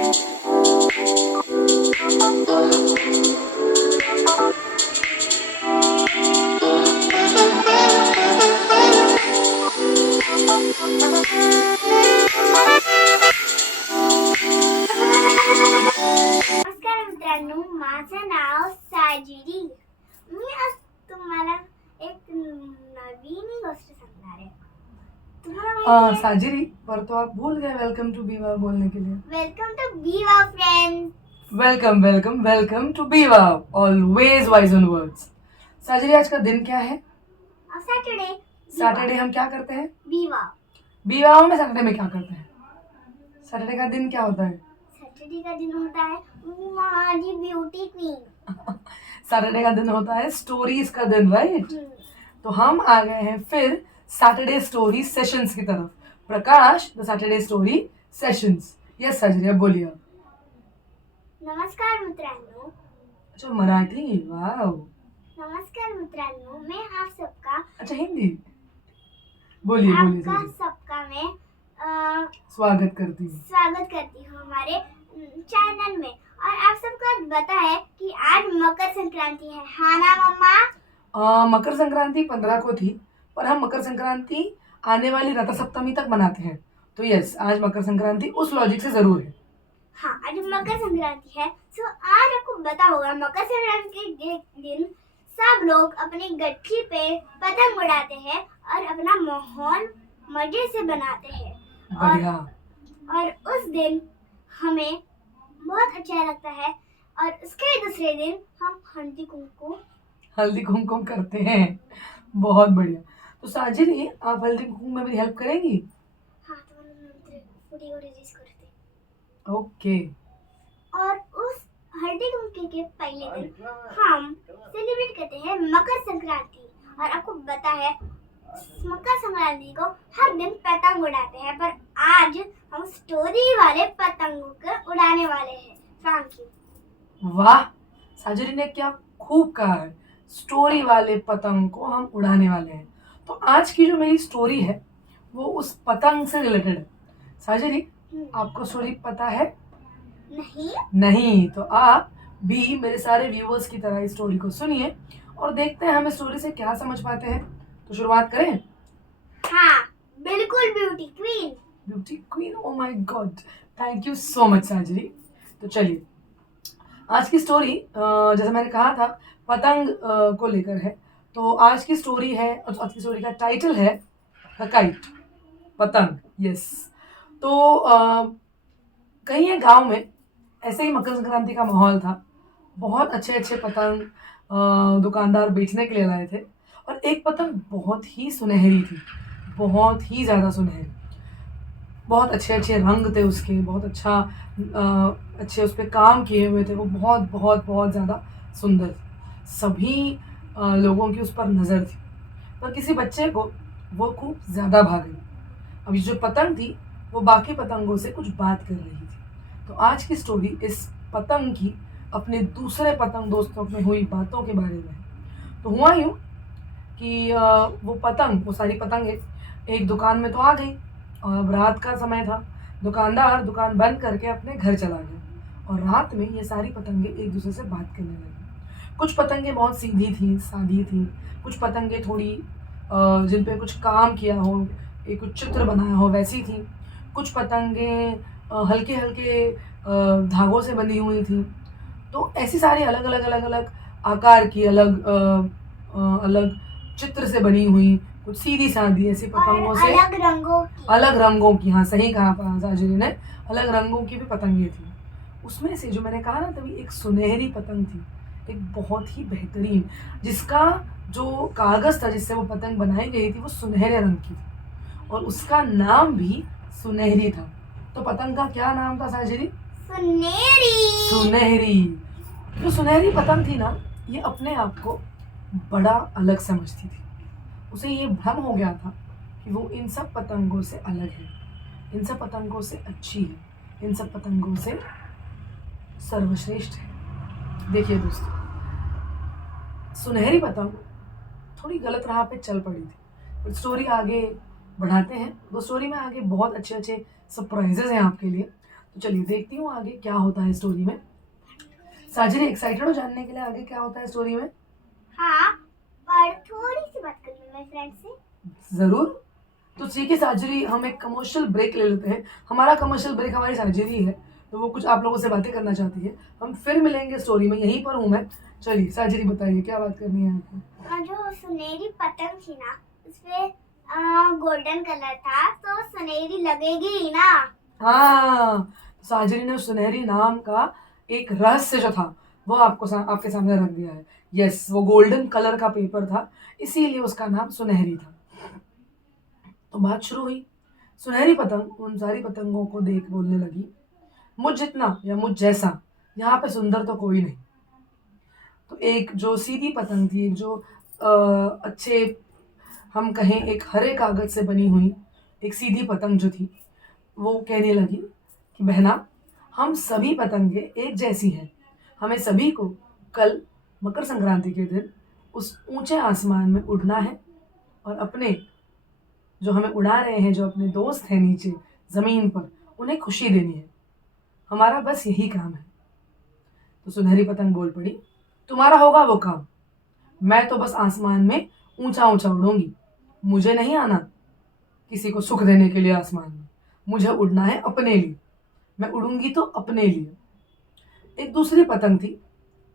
नमस्कार मित्रांनो, माझं नाव साजिरी. मी आज तुम्हाला एक नवीन गोष्ट सांगणार आहे. तुम्हाला माहिती आहे? साजिरी, पर तो आप भूल गए वेलकम टू बीवा बोलने के लिए. Welcome to Biva friends. Welcome welcome welcome to Biva, always wise on words. Sajiri, आज का दिन क्या है? सैटरडे. सैटरडे हम क्या करते हैं? बीवा. बीवाओं में सैटरडे में क्या करते हैं? सैटरडे का दिन क्या होता है? सैटरडे का दिन होता है माझी ब्यूटी क्वीन. सैटरडे का दिन होता है स्टोरीज का दिन, राइट? तो हम आ गए हैं फिर सैटरडे स्टोरी सेशंस की तरफ. Prakash, the Saturday story sessions. Yes Sajiri, अब बोलिए आप. नमस्कार मित्रांनो. अच्छा, मराठी, वाव. नमस्कार मित्रांनो, मैं आप सबका अच्छा, हिंदी बोलिए बोलिए आपका साजिरी. सबका मैं स्वागत करती हूँ. स्वागत करती हूँ हमारे चैनल में. और आप सबको पता है कि आज मकर संक्रांति है. हाँ ना मम्मा? मकर संक्रांति 15 को थी, पर हम मकर संक्रांति आने वाली रथ सप्तमी तक मनाते हैं. तो यस, आज मकर संक्रांति उस लॉजिक से जरूर है. हाँ, आज मकर संक्रांति है. तो आज आपको पता होगा मकर संक्रांति के दिन सब लोग अपनी गठरी पे पतंग उड़ाते हैं और अपना माहौल मजे से बनाते हैं. बढ़िया. और उस दिन हमें बहुत अच्छा लगता है. और उसके दूसरे दिन हम हल्दी कुमकुम करते हैं. बहुत बढ़िया. तो साजिरी, आप हल्दी कुमकुम में मेरी हेल्प करेंगी? हाँ, तो करते. ओके. और उस हल्दी कुमकुम के पहले दिन हम सेलिब्रेट करते हैं मकर संक्रांति. और आपको पता है मकर संक्रांति को हर दिन पतंग उड़ाते हैं, पर आज हम स्टोरी वाले पतंगों को उड़ाने वाले हैं. Thank you. वाह, साजिरी ने क्या खूब कहा है. स्टोरी वाले पतंग को हम उड़ाने वाले हैं. तो आज की जो मेरी स्टोरी है वो उस पतंग से रिलेटेड है. साजिरी, आपको स्टोरी पता है? नहीं, तो आप भी मेरे सारे व्यूअर्स की तरह इस स्टोरी को सुनिए और देखते हैं हम इस स्टोरी से क्या समझ पाते हैं. तो शुरुआत करें? हाँ, बिल्कुल beauty queen. Beauty queen, oh my god, thank you so much Sajiri. तो चलिए, आज की स्टोरी जैसे मैंने कहा था पतंग को लेकर है. तो आज की स्टोरी है, आज की स्टोरी का टाइटल है द काइट, पतंग. यस. तो कहीं एक गांव में ऐसे ही मकर संक्रांति का माहौल था. बहुत अच्छे अच्छे पतंग दुकानदार बेचने के लिए लाए थे. और एक पतंग बहुत ही सुनहरी थी, बहुत ही ज़्यादा सुनहरी. बहुत अच्छे अच्छे रंग थे उसके, बहुत अच्छे उस पर काम किए हुए थे. वो बहुत बहुत बहुत ज़्यादा सुंदर थी. सभी लोगों की उस पर नज़र थी, पर किसी बच्चे को वो खूब ज़्यादा भा गई. अब ये जो पतंग थी वो बाकी पतंगों से कुछ बात कर रही थी. तो आज की स्टोरी इस पतंग की अपने दूसरे पतंग दोस्तों में हुई बातों के बारे में है. तो हुआ यूँ कि वो सारी पतंगें एक दुकान में तो आ गई. और अब रात का समय था. दुकानदार दुकान बंद करके अपने घर चला गया. और रात में ये सारी पतंगें एक दूसरे से बात करने लगी. कुछ पतंगें बहुत सीधी थी, सादी थी. कुछ पतंगें थोड़ी जिन पे कुछ काम किया हो, एक कुछ चित्र बनाया हो, वैसी थी. कुछ पतंगें हल्के हल्के धागों से बनी हुई थी. तो ऐसी सारी अलग अलग अलग अलग आकार की, अलग चित्र से बनी हुई, कुछ सीधी सादी ऐसी पतंगों से अलग रंगों की. हाँ, सही कहा साजिरी ने, अलग रंगों की भी पतंगें थी. उसमें से जो मैंने कहा ना तभी, एक सुनहरी पतंग थी, एक बहुत ही बेहतरीन, जिसका जो कागज था जिससे वो पतंग बनाई गई थी वो सुनहरे रंग की थी और उसका नाम भी सुनहरी था. तो पतंग का क्या नाम था साजिरी? सुनहरी. जो सुनहरी पतंग थी ना, ये अपने आप को बड़ा अलग समझती थी. उसे ये भ्रम हो गया था कि वो इन सब पतंगों से अलग है, इन सब पतंगों से अच्छी है, इन सब पतंगों से सर्वश्रेष्ठ है. देखिए दोस्तों, सुनहरी पतंग थोड़ी गलत राह पे चल पड़ी थी. तो स्टोरी आगे बढ़ाते हैं. वो स्टोरी में आगे बहुत अच्छे अच्छे सरप्राइजेज हैं आपके लिए. तो चलिए देखती हूँ आगे क्या होता है स्टोरी में। साजिरी एक्साइटेड हो जानने के लिए आगे क्या होता है स्टोरी में? हाँ, पर थोड़ी सी बात कर लूँ मैं फ्रेंड से। जरूर। तो ठीक है साजिरी, हम एक कमर्शियल ब्रेक ले लेते हैं। हमारा कमर्शियल ब्रेक हमारी साजिरी है, तो वो कुछ आप लोगों से बातें करना चाहती है। हम फिर मिलेंगे स्टोरी में, यहीं पर हूँ मैं। चलिए साजिरी बताइए क्या बात करनी है आपको। जो सुनहरी पतंग थी ना, उसपे गोल्डन कलर था, तो सुनहरी लगेगी ही ना। हाँ, साजिरी ने सुनहरी नाम का एक रहस्य जो था वो आपके सामने रख दिया है। यस, वो गोल्डन कलर का पेपर था, इसीलिए उसका नाम सुनहरी था। तो बात शुरू हुई। सुनहरी पतंग उन सारी पतंगों को देख बोलने लगी, मुझ जितना या मुझ जैसा यहाँ पे सुंदर तो कोई नहीं। तो एक जो सीधी पतंग थी, एक जो अच्छे, हम कहें एक हरे कागज से बनी हुई एक सीधी पतंग जो थी, वो कहने लगी कि बहना, हम सभी पतंगे एक जैसी हैं। हमें सभी को कल मकर संक्रांति के दिन उस ऊंचे आसमान में उड़ना है और अपने जो हमें उड़ा रहे हैं, जो अपने दोस्त हैं नीचे ज़मीन पर, उन्हें खुशी देनी है। हमारा बस यही काम है। तो सुनहरी पतंग बोल पड़ी, तुम्हारा होगा वो काम, मैं तो बस आसमान में ऊंचा ऊंचा उड़ूंगी। मुझे नहीं आना किसी को सुख देने के लिए आसमान में, मुझे उड़ना है अपने लिए। मैं उड़ूंगी तो अपने लिए। एक दूसरी पतंग थी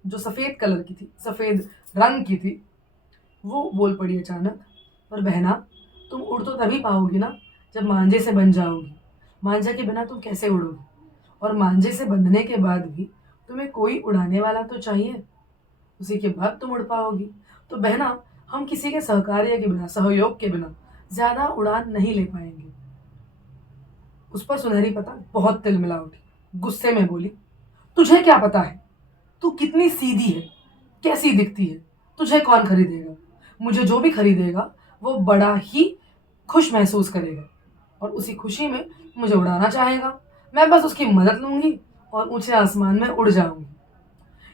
जो सफ़ेद कलर की थी, सफ़ेद रंग की थी। वो बोल पड़ी अचानक, पर बहना, तुम उड़ तो तभी पाओगी ना जब मांझे से बंध जाओगी। मांझे के बिना तुम कैसे उड़ोगी? और मांझे से बंधने के बाद भी तुम्हें कोई उड़ाने वाला तो चाहिए, उसी के बाद तुम उड़ पाओगी। तो बहना, हम किसी के सहकार्य के बिना, सहयोग के बिना ज़्यादा उड़ान नहीं ले पाएंगे। उस पर सुनहरी पतंग बहुत तिलमिला उठी, गुस्से में बोली, तुझे क्या पता है तू कितनी सीधी है, कैसी दिखती है? तुझे कौन खरीदेगा? मुझे जो भी खरीदेगा वो बड़ा ही खुश महसूस करेगा और उसी खुशी में मुझे उड़ाना चाहेगा। मैं बस उसकी मदद लूंगी और ऊंचे आसमान में उड़ जाऊंगी।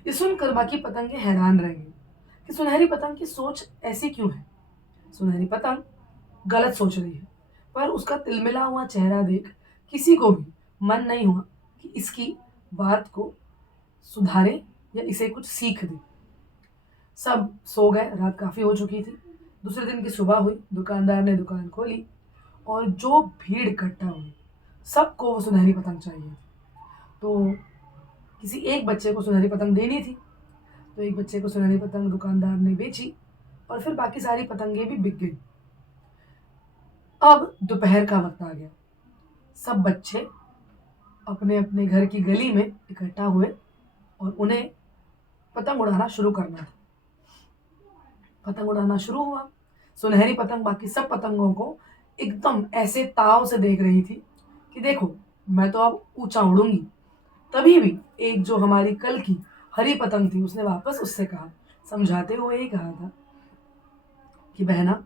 ये सुनकर बाकी पतंगे हैरान रह गई कि सुनहरी पतंग की सोच ऐसी क्यों है। सुनहरी पतंग गलत सोच रही है, पर उसका तिलमिला हुआ चेहरा देख किसी को भी मन नहीं हुआ कि इसकी बात को सुधारे या इसे कुछ सीख दे। सब सो गए, रात काफ़ी हो चुकी थी। दूसरे दिन की सुबह हुई, दुकानदार ने दुकान खोली और जो भीड़ इकट्ठा हुई, सबको वो सुनहरी पतंग चाहिए थी। तो किसी एक बच्चे को सुनहरी पतंग देनी थी, तो एक बच्चे को सुनहरी पतंग दुकानदार ने बेची और फिर बाकी सारी पतंगें भी बिक गई। अब दोपहर का वक्त आ गया। सब बच्चे अपने अपने घर की गली में इकट्ठा हुए और उन्हें पतंग उड़ाना शुरू करना था। पतंग उड़ाना शुरू हुआ। सुनहरी पतंग बाकी सब पतंगों को एकदम ऐसे ताव से देख रही थी कि देखो, मैं तो अब ऊंचा उड़ूंगी। तभी भी एक जो हमारी कल की हरी पतंग थी, उसने वापस उससे कहा, समझाते हुए ही कहा था कि बहना,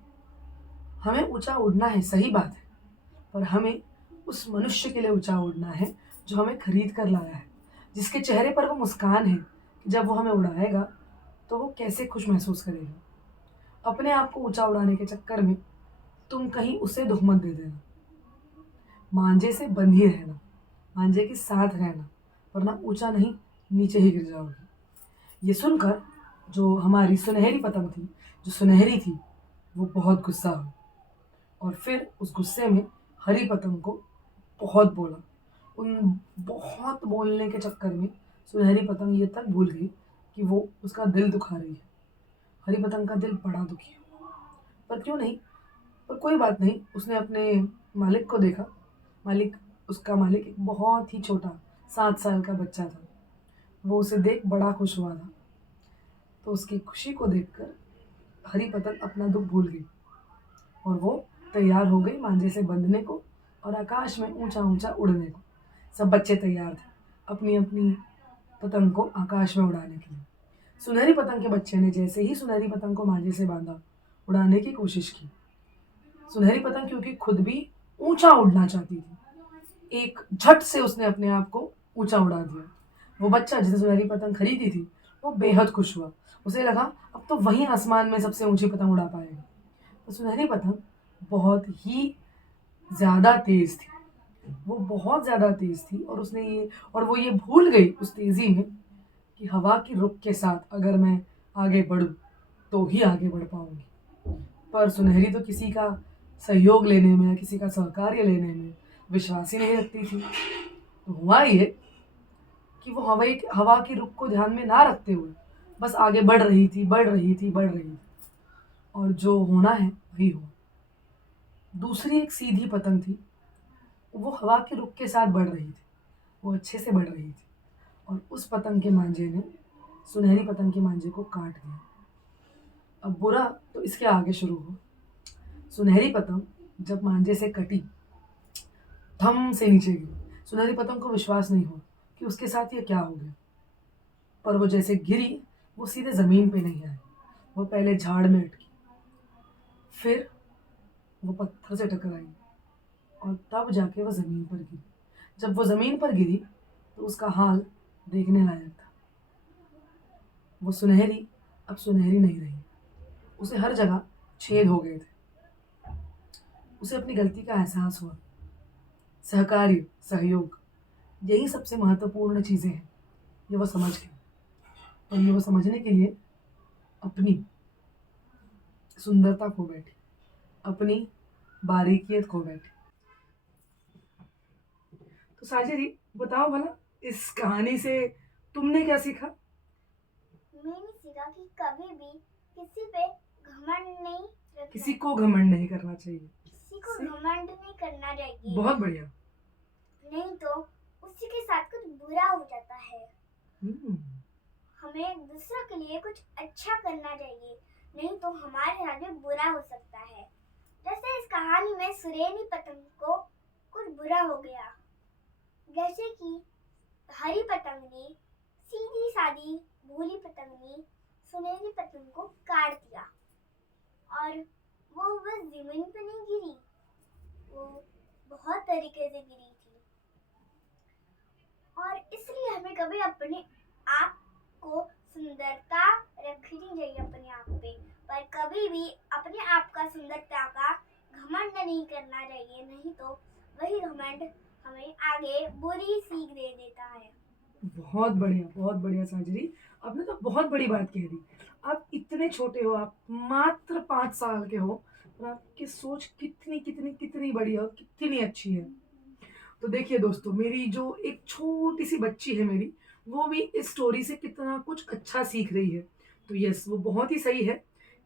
हमें ऊंचा उड़ना है, सही बात है, पर हमें उस मनुष्य के लिए ऊंचा उड़ना है जो हमें खरीद कर लाया है, जिसके चेहरे पर वो मुस्कान है कि जब वो हमें उड़ाएगा तो वो कैसे खुश महसूस करेगा। अपने आप को ऊंचा उड़ाने के चक्कर में तुम कहीं उसे दुख मत दे देना। मांझे से बंधी रहना, मांझे के साथ रहना, वरना ऊंचा नहीं, नीचे ही गिर जाओगी। ये सुनकर जो हमारी सुनहरी पतंग थी, जो सुनहरी थी, वो बहुत गुस्सा हुई और फिर उस गुस्से में हरी पतंग को बहुत बोला। उन बहुत बोलने के चक्कर में सुनहरी पतंग ये तक भूल गई कि वो उसका दिल दुखा रही है। हरी पतंग का दिल बड़ा दुखी हुआ, पर क्यों नहीं, पर कोई बात नहीं। उसने अपने मालिक को देखा। उसका मालिक एक बहुत ही छोटा 7 साल का बच्चा था। वो उसे देख बड़ा खुश हुआ था। तो उसकी खुशी को देखकर हरी पतंग अपना दुख भूल गई और वो तैयार हो गई मांझे से बंधने को और आकाश में ऊंचा ऊंचा उड़ने को। सब बच्चे तैयार थे अपनी अपनी पतंग को आकाश में उड़ाने के लिए। सुनहरी पतंग के बच्चे ने जैसे ही सुनहरी पतंग को मांझे से बांधा, उड़ाने की कोशिश की। सुनहरी पतंग क्योंकि खुद भी ऊंचा उड़ना चाहती थी, एक झट से उसने अपने आप को ऊंचा उड़ा दिया। वो बच्चा जिसने सुनहरी पतंग खरीदी थी, वो बेहद खुश हुआ। उसे लगा अब तो वही आसमान में सबसे ऊंची पतंग उड़ा पाएगा। तो सुनहरी पतंग बहुत ही ज़्यादा तेज़ थी। वो बहुत ज़्यादा तेज़ थी और वो ये भूल गई उस तेज़ी में कि हवा की रुख के साथ अगर मैं आगे बढ़ूँ तो ही आगे बढ़ पाऊँगी। पर सुनहरी तो किसी का सहयोग लेने में या किसी का सहकार्य लेने में विश्वास ही नहीं रखती थी। तो हुआ ये कि वो हवा की रुख को ध्यान में ना रखते हुए बस आगे बढ़ रही थी, बढ़ रही थी, बढ़ रही थी और जो होना है वही हुआ। दूसरी एक सीधी पतंग थी, वो हवा के रुख के साथ बढ़ रही थी, वो अच्छे से बढ़ रही थी और उस पतंग के मांझे ने सुनहरी पतंग के मांझे को काट दिया। अब बुरा तो इसके आगे शुरू हुआ। सुनहरी पतंग जब मांझे से कटी, धम से नीचे गिरी। सुनहरी पतंग को विश्वास नहीं हुआ कि उसके साथ ये क्या हो गया। पर वो जैसे गिरी, वो सीधे जमीन पे नहीं आई, वो पहले झाड़ में अटकी, फिर वो पत्थर से टकराई और तब जाके वो जमीन पर गिरी। जब वो जमीन पर गिरी तो उसका हाल देखने लायक था। वो सुनहरी अब सुनहरी नहीं रही, उसे हर जगह छेद हो गए थे। उसे अपनी गलती का एहसास हुआ। सहकार्य, सहयोग, यही सबसे महत्वपूर्ण चीजें हैं, ये वो समझ गई। और ये वो समझने के लिए अपनी सुंदरता खो बैठी, अपनी बारीकियत खो बैठी। तो साजिद जी, बताओ भला इस कहानी से तुमने क्या सीखा? मैंने सीखा कि कभी भी किसी पे घमंड नहीं रखना, किसी को घमंड नहीं करना चाहिए। किसी को घमंड नहीं करना चाहिए, बहुत बढ़िया। नहीं तो उसी के साथ कुछ बुरा हो जाता है। हमें दूसरों के लिए कुछ अच्छा करना चाहिए, नहीं तो हमारे साथ भी बुरा हो सकता है। जैसे इस कहानी में सुनहरी पतंग को कुछ बुरा हो गया, जैसे कि हरी पतंग ने सीधी सादी भोली पतंग ने सुनहरी पतंग को काट दिया और वो बस जमीन पे नहीं गिरी, वो बहुत तरीके से गिरी थी। और इसलिए हमें कभी अपने आप को सुंदरता रखनी चाहिए अपने आप पे, पर कभी भी अपने आप का सुंदरता का घमंड नहीं करना चाहिए, नहीं तो वही घमंड हमें आगे बुरी सीख दे देता है। बहुत बढ़िया साजरी, आपने तो बहुत बड़ी बात कह दी। आप इतने छोटे हो, आप मात्र 5 साल के हो और आपकी सोच कितनी कितनी कितनी बड़ी है और कितनी अच्छी है। तो देखिए दोस्तों, मेरी जो एक छोटी सी बच्ची है मेरी, वो भी इस स्टोरी से कितना कुछ अच्छा सीख रही है। तो यस, वो बहुत ही सही है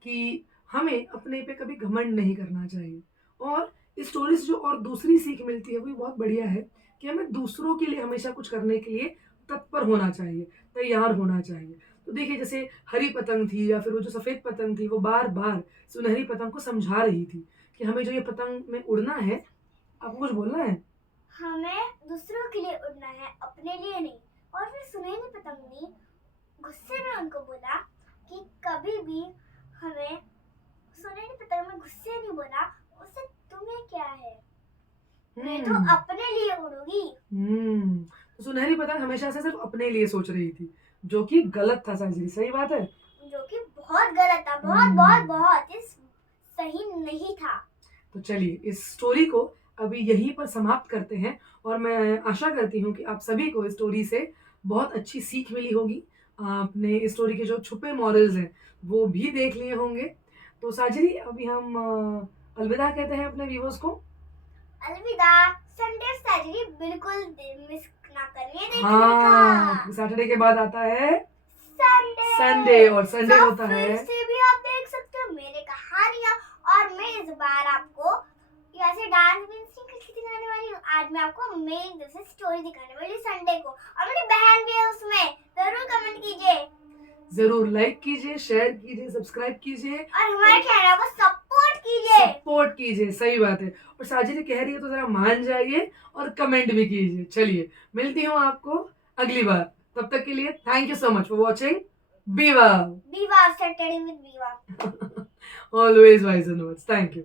कि हमें अपने पे कभी घमंड नहीं करना चाहिए। और इस स्टोरी से जो और दूसरी सीख मिलती है वो भी बहुत बढ़िया है कि हमें दूसरों के लिए हमेशा कुछ करने के लिए तत्पर होना चाहिए, तैयार होना चाहिए। तो देखिए, जैसे हरी पतंग थी या फिर वो जो सफ़ेद पतंग थी, वो बार-बार सुनहरी पतंग को समझा रही थी कि हमें जो ये पतंग में उड़ना है। आपको कुछ बोलना है? हमें दूसरों के लिए उड़ना है, अपने लिए नहीं। और फिर सुनहरी पतंग ने गुस्से में उनको बोला कि कभी भी हमें, सुनहरी पतंग में गुस्से नहीं बोला, उससे तुम्हें क्या है, मैं तो अपने लिए उड़ूंगी। तो सुनहरी पतंग हमेशा से सिर्फ अपने लिए सोच रही थी, जो कि गलत था साजरी। सही बात है, जो कि बहुत गलत था, बहुत बहुत बहुत इस सही नहीं था। तो चलिए इस स्टोरी को अभी यहीं पर समाप्त करते हैं और मैं आशा करती हूँ कि आप सभी को इस स्टोरी से बहुत अच्छी सीख मिली होगी। आपने इस स्टोरी के जो छुपे मॉरल्स हैं वो भी देख लिए होंगे। तो साजरी, अभी हम अलविदा कहते हैं अपने व्यूअर्स को। अलविदा। संडे सैटरडे बिल्कुल मिस ना करिए देखने का। सैटरडे के बाद आता है संडे और संडे होता है, फिर से भी आप देख सकते हो मेरे कहानियां। और मैं इस बार आपको ऐसे डांस भी दिखाने वाली हूँ। आज मैं आपको मेन जैसे स्टोरी दिखाने वाली संडे को, और मेरी बहन भी है उसमें। जरूर कमेंट कीजिए, जरूर लाइक कीजिए, शेयर कीजिए, सब्सक्राइब कीजिए और हमारे चैनल को सपोर्ट कीजिए। सही बात है। और साजिद कह रही है तो जरा मान जाइए और कमेंट भी कीजिए। चलिए, मिलती हूँ आपको अगली बार। तब तक के लिए thank you so much for watching Biva Saturday with Biva. Always wise and words. Thank you.